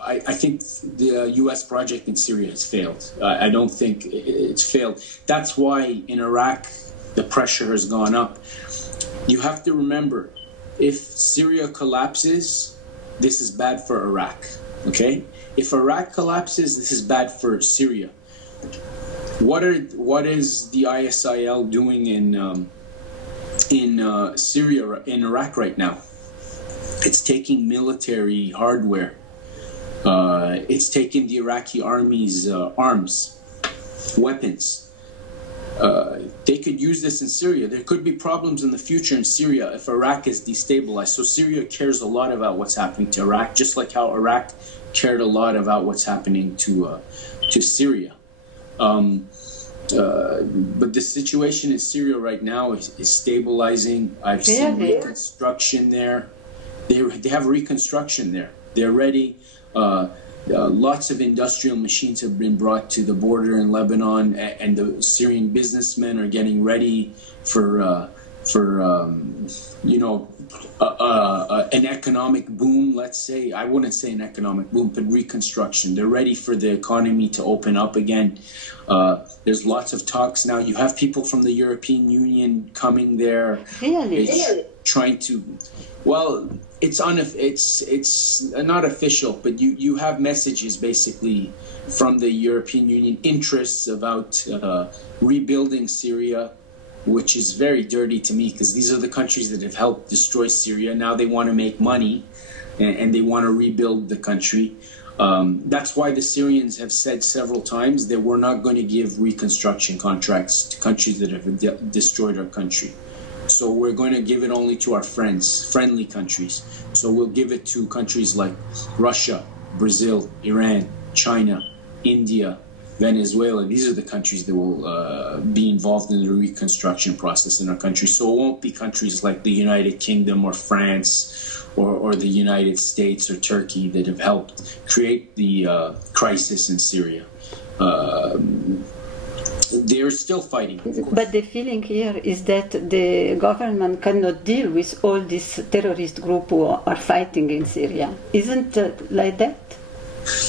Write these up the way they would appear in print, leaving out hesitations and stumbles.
I think the U.S. project in Syria has failed. I don't think it's failed. That's why in Iraq the pressure has gone up. You have to remember, if Syria collapses, this is bad for Iraq. Okay? If Iraq collapses, this is bad for Syria. What is the ISIL doing in Syria, in Iraq right now? It's taking military hardware. It's taking the Iraqi army's arms, weapons. They could use this in Syria. There could be problems in the future in Syria if Iraq is destabilized. So Syria cares a lot about what's happening to Iraq, just like how Iraq cared a lot about what's happening to Syria. But the situation in Syria right now is stabilizing. I've seen reconstruction there. They have reconstruction there. They're ready. Lots of industrial machines have been brought to the border in Lebanon, and the Syrian businessmen are getting ready for an economic boom, let's say. I wouldn't say an economic boom, but reconstruction. They're ready for the economy to open up again. There's lots of talks now. You have people from the European Union coming there. Really? Trying to, well, it's not official, but you have messages basically from the European Union interests about rebuilding Syria, which is very dirty to me because these are the countries that have helped destroy Syria. Now they want to make money and they want to rebuild the country. That's why the Syrians have said several times that we're not going to give reconstruction contracts to countries that have destroyed our country. So we're going to give it only to our friendly countries. So we'll give it to countries like Russia, Brazil, Iran, China, India, Venezuela. These are the countries that will be involved in the reconstruction process in our country. So it won't be countries like the United Kingdom or France or the United States or Turkey that have helped create the crisis in Syria. They're still fighting. But the feeling here is that the government cannot deal with all these terrorist groups who are fighting in Syria. Isn't it like that?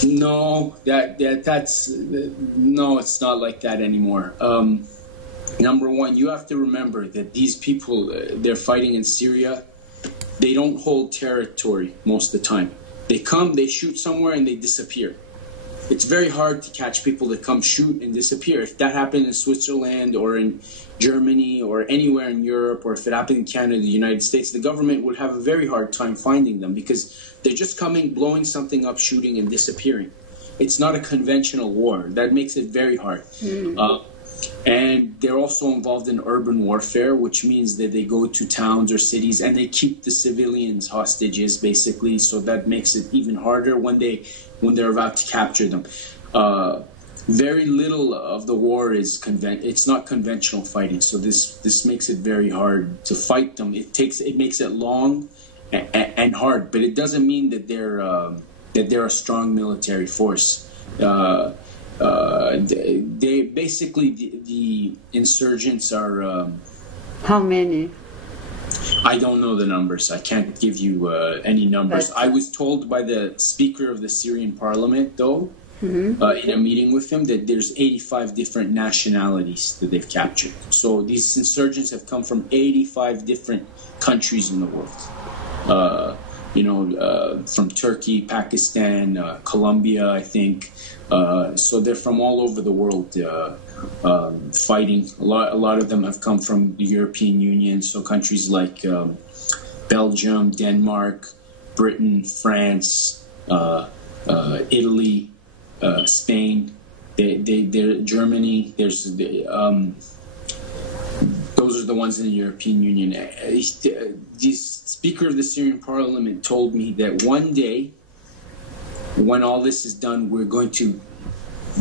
No, no, it's not like that anymore. Number one, you have to remember that these people, they're fighting in Syria. They don't hold territory most of the time. They come, they shoot somewhere, and they disappear. It's very hard to catch people that come shoot and disappear. If that happened in Switzerland or in Germany or anywhere in Europe, or if it happened in Canada, the United States, the government would have a very hard time finding them because they're just coming, blowing something up, shooting, and disappearing. It's not a conventional war. That makes it very hard. And they're also involved in urban warfare, which means that they go to towns or cities and they keep the civilians hostages, basically. So that makes it even harder when they're about to capture them. Very little of the war is it's not conventional fighting. So this makes it very hard to fight them. It makes it long and hard, but it doesn't mean that they're a strong military force. They basically the insurgents are. How many? I don't know the numbers. I can't give you any numbers. I was told by the Speaker of the Syrian Parliament, though, in a meeting with him, that there's 85 different nationalities that they've captured. So these insurgents have come from 85 different countries in the world. From Turkey, Pakistan, Colombia, I think. So they're from all over the world fighting. A lot of them have come from the European Union, so countries like Belgium, Denmark, Britain, France, Italy, Spain, Germany. Those are the ones in the European Union. The Speaker of the Syrian Parliament told me that one day, when all this is done, we're going to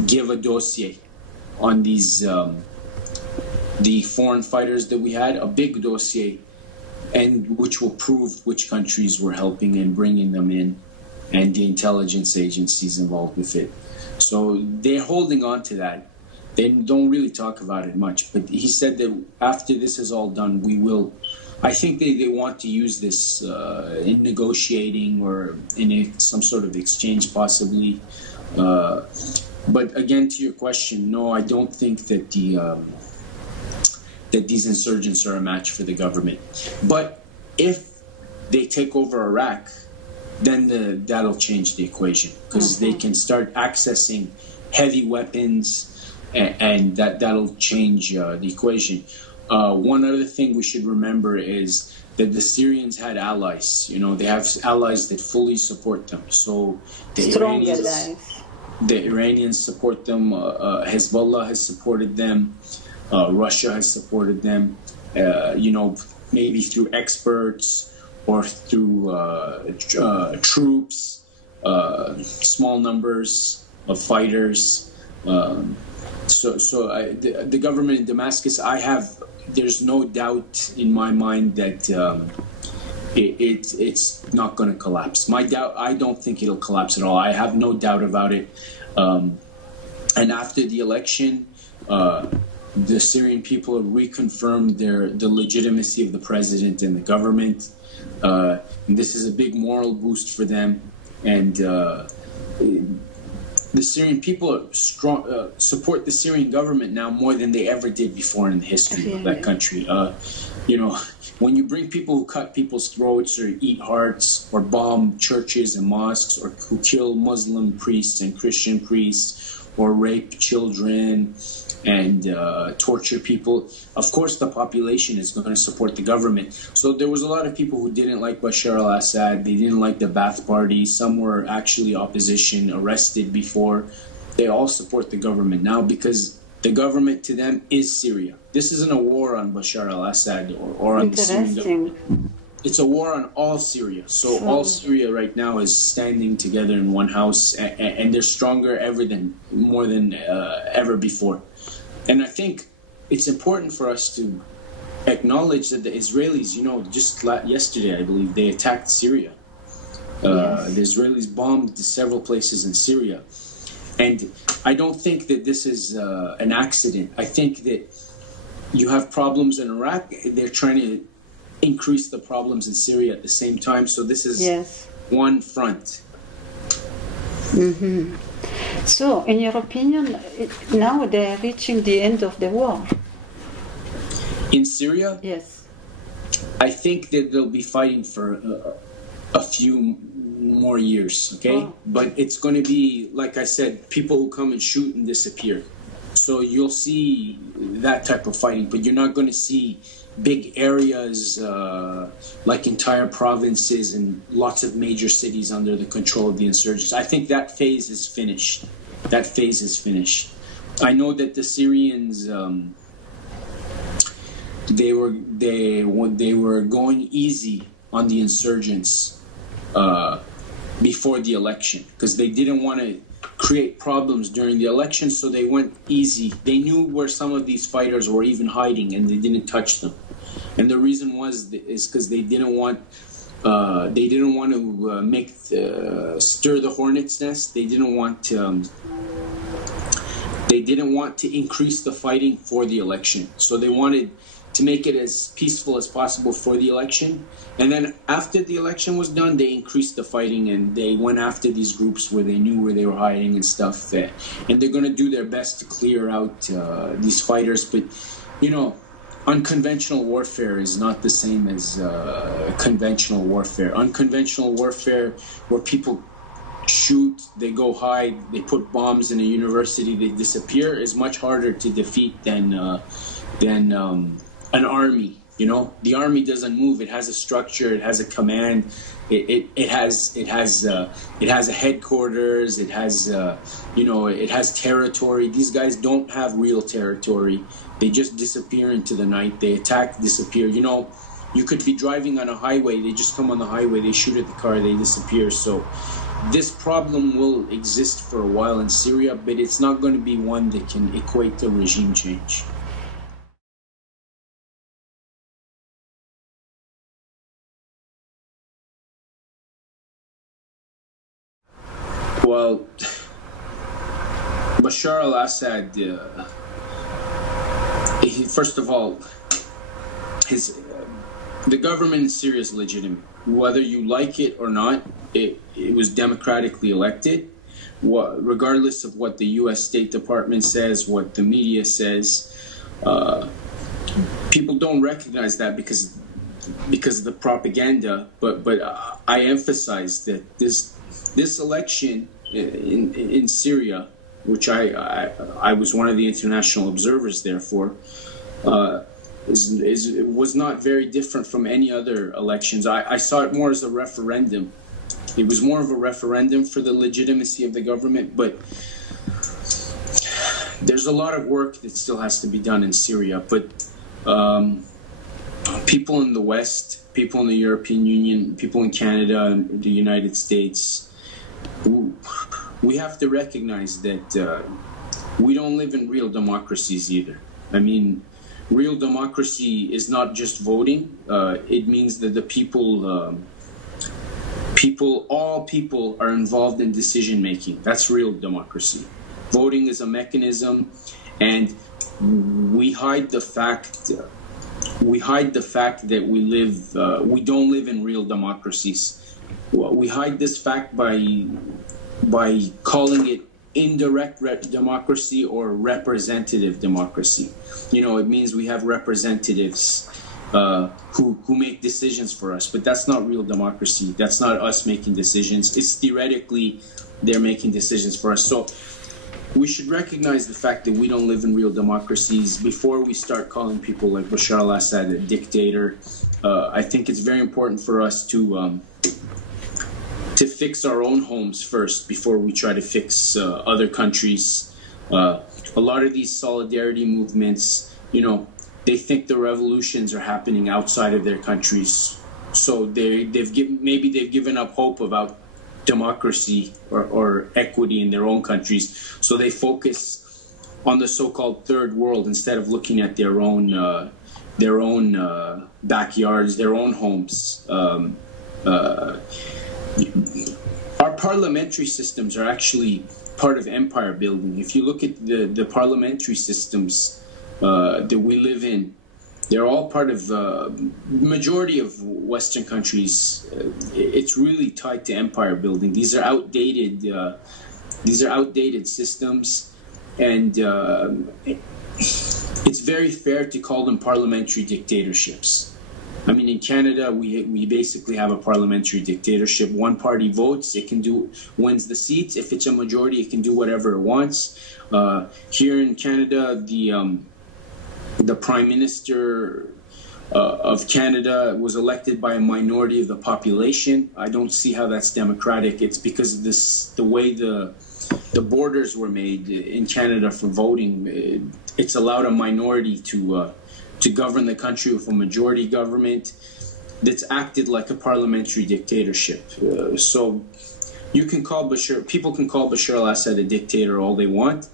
give a dossier on these the foreign fighters that we had, a big dossier, and which will prove which countries were helping and bringing them in, and the intelligence agencies involved with it. So they're holding on to that. They don't really talk about it much, but he said that after this is all done, I think they want to use this in negotiating or in some sort of exchange, possibly. But again, to your question, no, I don't think that that these insurgents are a match for the government. But if they take over Iraq, then that'll change the equation, because they can start accessing heavy weapons, and that'll change the equation. One other thing we should remember is that the Syrians had allies. You know, they have allies that fully support them. So the Iranians support them. Hezbollah has supported them. Russia has supported them. You know, maybe through experts or through troops, small numbers of fighters. The government in Damascus, there's no doubt in my mind that it's not going to collapse. I don't think it'll collapse at all. I have no doubt about it. And after the election, the Syrian people have reconfirmed the legitimacy of the president and the government. And this is a big moral boost for them. And the Syrian people are strong, support the Syrian government now more than they ever did before in the history of that country. You know, when you bring people who cut people's throats or eat hearts or bomb churches and mosques or who kill Muslim priests and Christian priests or rape children and torture people, of course the population is going to support the government. So there was a lot of people who didn't like Bashar al-Assad. They didn't like the Ba'ath Party. Some were actually opposition, arrested before. They all support the government now because the government to them is Syria. This isn't a war on Bashar al-Assad or on the Syrian government. It's a war on all Syria. So all Syria right now is standing together in one house, and they're stronger more than ever before. And I think it's important for us to acknowledge that the Israelis, you know, just yesterday, I believe, they attacked Syria. The Israelis bombed several places in Syria. And I don't think that this is an accident. I think that you have problems in Iraq. They're trying to increase the problems in Syria at the same time. So this is one front. Mm-hmm. So, in your opinion, now they are reaching the end of the war? In Syria? Yes. I think that they'll be fighting for a few more years, okay? Oh. But it's going to be, like I said, people who come and shoot and disappear. So you'll see that type of fighting, but you're not going to see big areas like entire provinces and lots of major cities under the control of the insurgents. I think that phase is finished. That phase is finished. I know that the Syrians they were going easy on the insurgents before the election because they didn't want to create problems during the election, so they went easy. They knew where some of these fighters were even hiding, and they didn't touch them. And the reason is because they didn't want to stir the hornet's nest. They didn't want to increase the fighting for the election. So they wanted to make it as peaceful as possible for the election. And then after the election was done, they increased the fighting and they went after these groups where they knew where they were hiding and stuff. And they're going to do their best to clear out these fighters. But, you know, unconventional warfare is not the same as conventional warfare. Unconventional warfare, where people shoot, they go hide, they put bombs in a university, they disappear, is much harder to defeat than an army. You know, the army doesn't move. It has a structure. It has a command. It has a headquarters. It has it has territory. These guys don't have real territory. They just disappear into the night. They attack, disappear. You know, you could be driving on a highway. They just come on the highway. They shoot at the car. They disappear. So this problem will exist for a while in Syria, but it's not going to be one that can equate to regime change. Well, Bashar al-Assad, first of all, The government in Syria is legitimate. Whether you like it or not, it was democratically elected. Regardless of what the U.S. State Department says, what the media says, people don't recognize that because of the propaganda. But I emphasize that this election in Syria, which I was one of the international observers there for, was not very different from any other elections. I saw it more as a referendum. It was more of a referendum for the legitimacy of the government, but there's a lot of work that still has to be done in Syria. But people in the West, people in the European Union, people in Canada, and the United States, we have to recognize that we don't live in real democracies either. I mean, real democracy is not just voting. It means that the all people are involved in decision making. That's real democracy. Voting is a mechanism, and we hide the fact that we don't live in real democracies. We hide this fact by calling it indirect democracy or representative democracy. You know, it means we have representatives who make decisions for us, but that's not real democracy. That's not us making decisions. It's theoretically they're making decisions for us. So we should recognize the fact that we don't live in real democracies before we start calling people like Bashar al-Assad a dictator. I think it's very important for us to fix our own homes first before we try to fix other countries. A lot of these solidarity movements, you know, they think the revolutions are happening outside of their countries. So they've given up hope about democracy or equity in their own countries. So they focus on the so-called third world instead of looking at their own backyards, their own homes. Our parliamentary systems are actually part of empire building. If you look at the parliamentary systems that we live in, they're all part of majority of Western countries. It's really tied to empire building. These are outdated systems, and it's very fair to call them parliamentary dictatorships. I mean, in Canada, we basically have a parliamentary dictatorship. One party votes, wins the seats. If it's a majority, it can do whatever it wants. Here in Canada, the Prime Minister of Canada was elected by a minority of the population. I don't see how that's democratic. It's because of the way the borders were made in Canada for voting. It's allowed a minority to govern the country with a majority government that's acted like a parliamentary dictatorship. So people can call Bashar al-Assad a dictator all they want,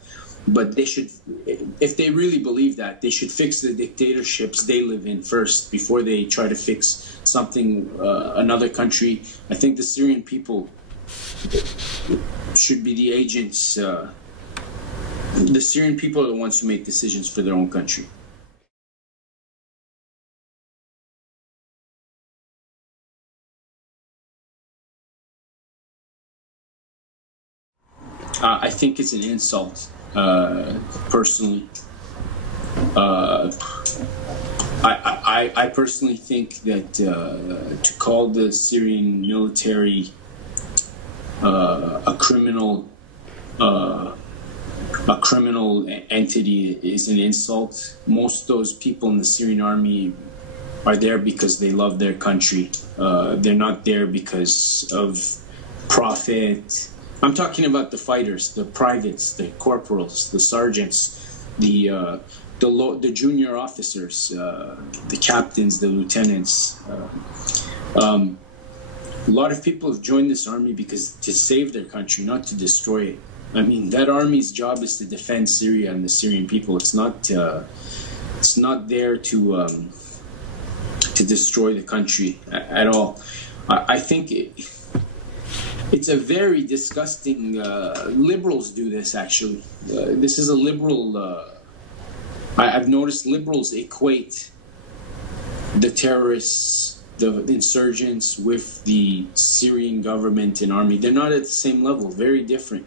but they should, if they really believe that, they should fix the dictatorships they live in first before they try to fix something, another country. I think the Syrian people should be the agents. The Syrian people are the ones who make decisions for their own country. I think it's an insult, personally. I personally think that to call the Syrian military a criminal entity is an insult. Most of those people in the Syrian army are there because they love their country. They're not there because of profit. I'm talking about the fighters, the privates, the corporals, the sergeants, the junior officers, the captains, the lieutenants. A lot of people have joined this army because to save their country, not to destroy it. I mean, that army's job is to defend Syria and the Syrian people. It's not there to destroy the country at all. I think it's a very disgusting. Liberals do this, actually. This is a liberal. I've noticed liberals equate the terrorists, the insurgents with the Syrian government and army. They're not at the same level, very different.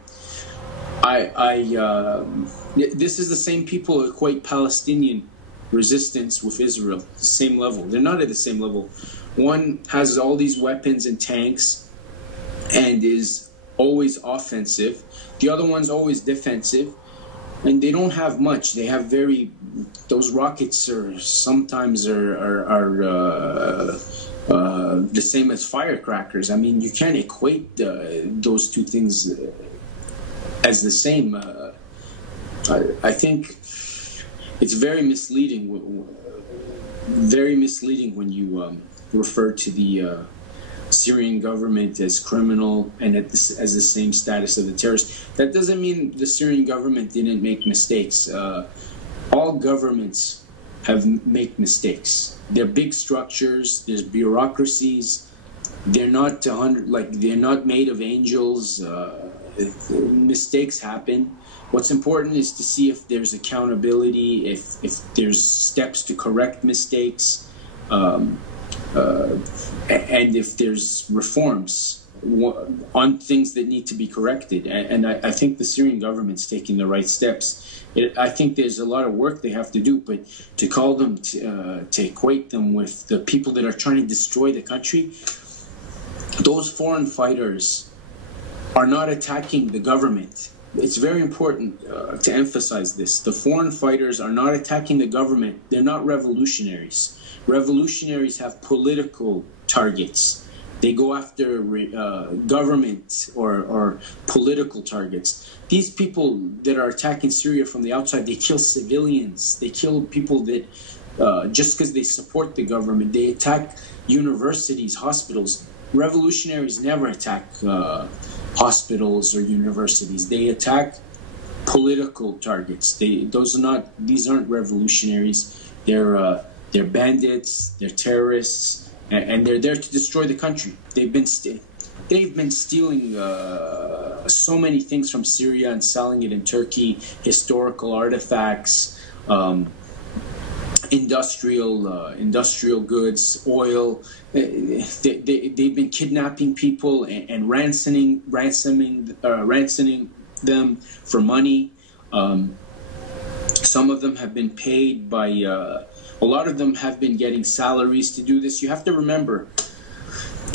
This is the same people who equate Palestinian resistance with Israel, the same level. They're not at the same level. One has all these weapons and tanks and is always offensive. The other one's always defensive. And they don't have much. They have those rockets are sometimes are the same as firecrackers. I mean, you can't equate those two things as the same. I think it's very misleading when you refer to the Syrian government as criminal and as the same status of the terrorists. That doesn't mean the Syrian government didn't make mistakes. All governments make mistakes. They're big structures. There's bureaucracies. They're not they're not made of angels. Mistakes happen. What's important is to see if there's accountability, if there's steps to correct mistakes. And if there's reforms on things that need to be corrected. And I think the Syrian government's taking the right steps. I think there's a lot of work they have to do, but to call them, to equate them with the people that are trying to destroy the country, those foreign fighters are not attacking the government. It's very important to emphasize this. The foreign fighters are not attacking the government. They're not revolutionaries. Revolutionaries have political targets. They go after government or political targets. These people that are attacking Syria from the outside, they kill civilians. They kill people that just because they support the government. They attack universities, hospitals. Revolutionaries never attack hospitals or universities. They attack political targets. These aren't revolutionaries. They're bandits. They're terrorists, and they're there to destroy the country. They've been stealing so many things from Syria and selling it in Turkey. Historical artifacts, industrial goods, oil. They've been kidnapping people and ransoming them for money. Some of them have been paid by. A lot of them have been getting salaries to do this. You have to remember,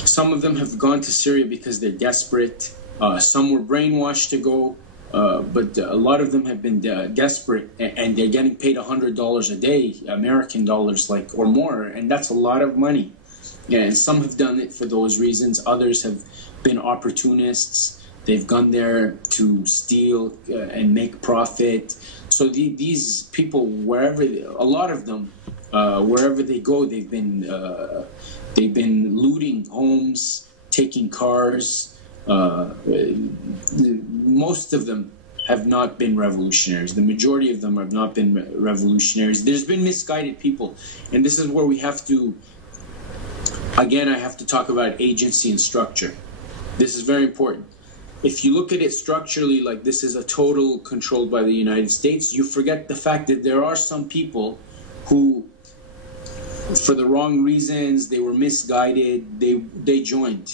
some of them have gone to Syria because they're desperate. Some were brainwashed to go, but a lot of them have been desperate, and they're getting paid $100 a day, American dollars, or more, and that's a lot of money. And some have done it for those reasons. Others have been opportunists. They've gone there to steal and make profit. So these people, a lot of them, wherever they go, they've been looting homes, taking cars. Most of them have not been revolutionaries. The majority of them have not been revolutionaries. There's been misguided people, and this is where we have to. Again, I have to talk about agency and structure. This is very important. If you look at it structurally, like this is a total controlled by the United States, you forget the fact that there are some people who, for the wrong reasons, they were misguided, they joined,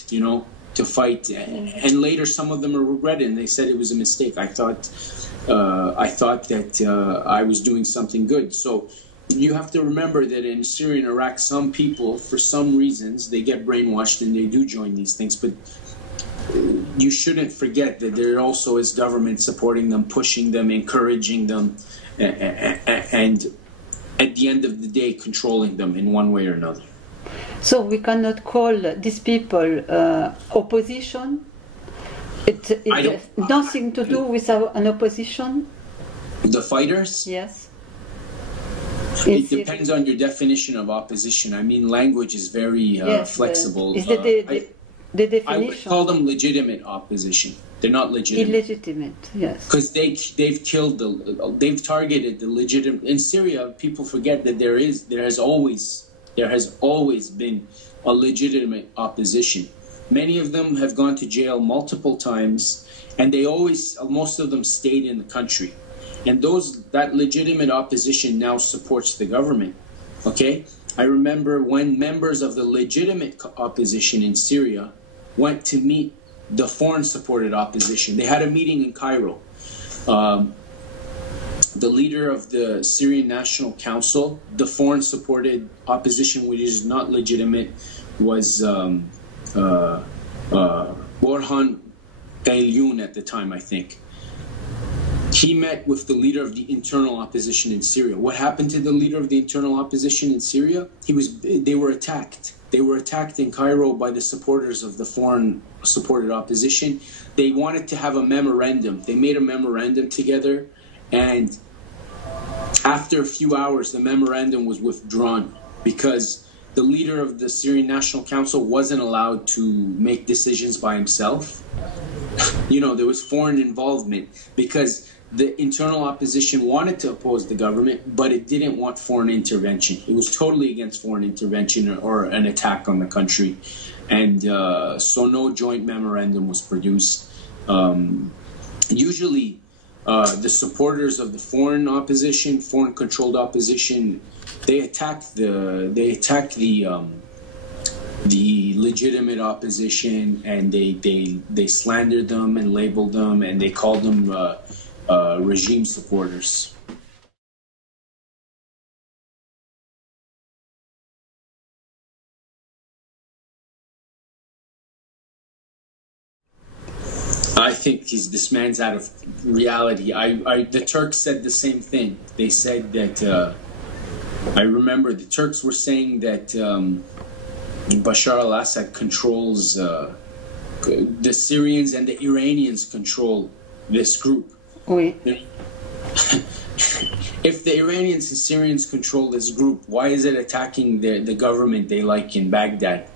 to fight. And later some of them are regretted, and they said it was a mistake. I thought that I was doing something good. So you have to remember that in Syria and Iraq, some people, for some reasons, they get brainwashed and they do join these things. But you shouldn't forget that there also is government supporting them, pushing them, encouraging them, and at the end of the day, controlling them in one way or another. So we cannot call these people opposition? It has nothing to do with an opposition? The fighters? Yes. It depends on your definition of opposition. I mean, language is very flexible. Is the definition? I would call them legitimate opposition. They're not legitimate. Illegitimate, yes. Because they've targeted the legitimate. In Syria, people forget that there has always been a legitimate opposition. Many of them have gone to jail multiple times, and most of them stayed in the country. And that legitimate opposition now supports the government. Okay? I remember when members of the legitimate opposition in Syria went to meet the foreign-supported opposition. They had a meeting in Cairo. The leader of the Syrian National Council, the foreign-supported opposition, which is not legitimate, was Borhan Gailyoun at the time, I think. He met with the leader of the internal opposition in Syria. What happened to the leader of the internal opposition in Syria? They were attacked. They were attacked in Cairo by the supporters of the foreign-supported opposition. They wanted to have a memorandum. They made a memorandum together, and after a few hours, the memorandum was withdrawn because the leader of the Syrian National Council wasn't allowed to make decisions by himself. You know, there was foreign involvement because the internal opposition wanted to oppose the government, but it didn't want foreign intervention. It was totally against foreign intervention or an attack on the country. And so no joint memorandum was produced. Usually, the supporters of the foreign opposition, foreign-controlled opposition, they attack the legitimate opposition, and they slander them and label them, and they call them regime supporters. I think this man's out of reality. The Turks said the same thing. They said that, I remember the Turks were saying that Bashar al-Assad controls, the Syrians and the Iranians control this group. Oui. If the Iranians and Syrians control this group, why is it attacking the government they like in Baghdad?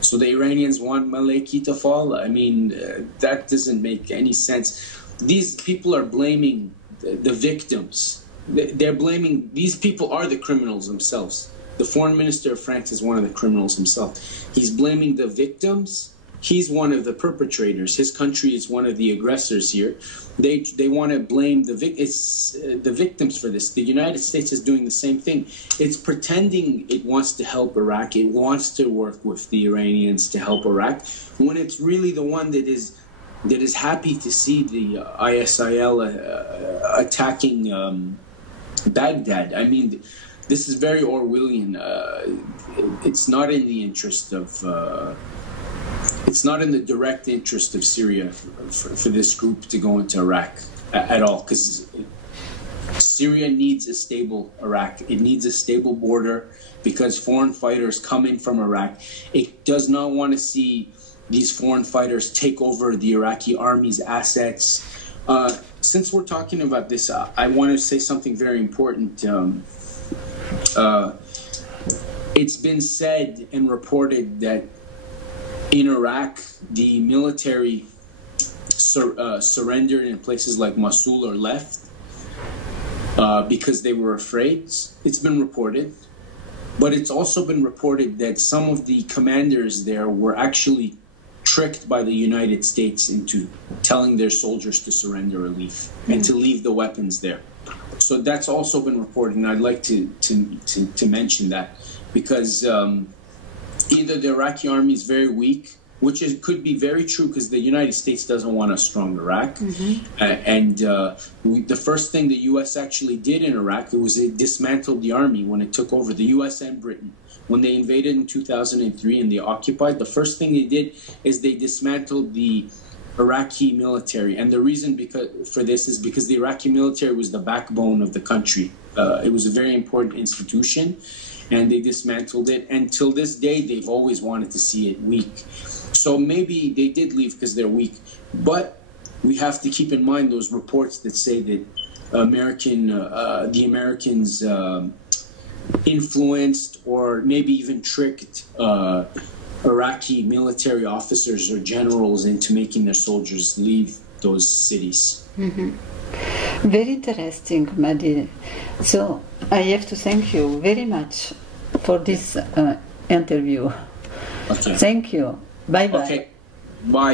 So the Iranians want Maliki to fall? I mean, that doesn't make any sense. These people are blaming the victims. They're blaming, these people are the criminals themselves. The foreign minister of France is one of the criminals himself. He's blaming the victims. He's one of the perpetrators. His country is one of the aggressors here. They want to blame the victims for this. The United States is doing the same thing. It's pretending it wants to help Iraq. It wants to work with the Iranians to help Iraq, when it's really the one that is happy to see the ISIL attacking Baghdad. I mean, this is very Orwellian. It's not in the interest of. It's not in the direct interest of Syria for this group to go into Iraq at all, because Syria needs a stable Iraq. It needs a stable border because foreign fighters come in from Iraq. It does not want to see these foreign fighters take over the Iraqi army's assets. Since we're talking about this, I want to say something very important. It's been said and reported that in Iraq, the military surrendered in places like Mosul or left because they were afraid. It's been reported. But it's also been reported that some of the commanders there were actually tricked by the United States into telling their soldiers to surrender or leave, and to leave the weapons there. So that's also been reported, and I'd like to mention that, because either the Iraqi army is very weak, which could be very true because the United States doesn't want a strong Iraq. And the first thing the U.S. actually did in Iraq was it dismantled the army when it took over, the U.S. and Britain. When they invaded in 2003 and they occupied, the first thing they did is they dismantled the Iraqi military. And the reason for this is because the Iraqi military was the backbone of the country. It was a very important institution, and they dismantled it. And till this day, they've always wanted to see it weak. So maybe they did leave because they're weak. But we have to keep in mind those reports that say that the Americans influenced or maybe even tricked Iraqi military officers or generals into making their soldiers leave those cities. Very interesting, Mahdi. So I have to thank you very much for this interview. Okay. Thank you. Bye-bye. Okay. Bye.